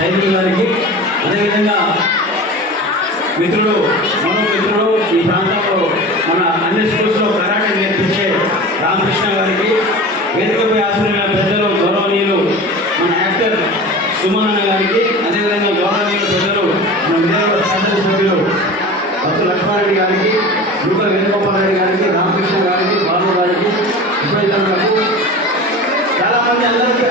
సైనికుల గారికి, అదేవిధంగా మిత్రుడు మరో మిత్రుడు ఈ ప్రాంతంలో మన అన్ని స్కూల్స్లో కరాటే నేర్పించే రామకృష్ణ గారికి, వేదికపై ఆశ్రయ పెద్దలు గౌరవనీయులు మన యాక్టర్ సుమన్ అన్న గారికి, అదేవిధంగా గౌరవనీయులు పెద్దలు మన విజయవాడ శాసనసభ్యులు భక్తు లక్ష్మారెడ్డి గారికి, యువ వేణుగోపాల్ రెడ్డి గారికి, రామకృష్ణ గారికి, బాబు గారికి, చాలా మంది అందరికీ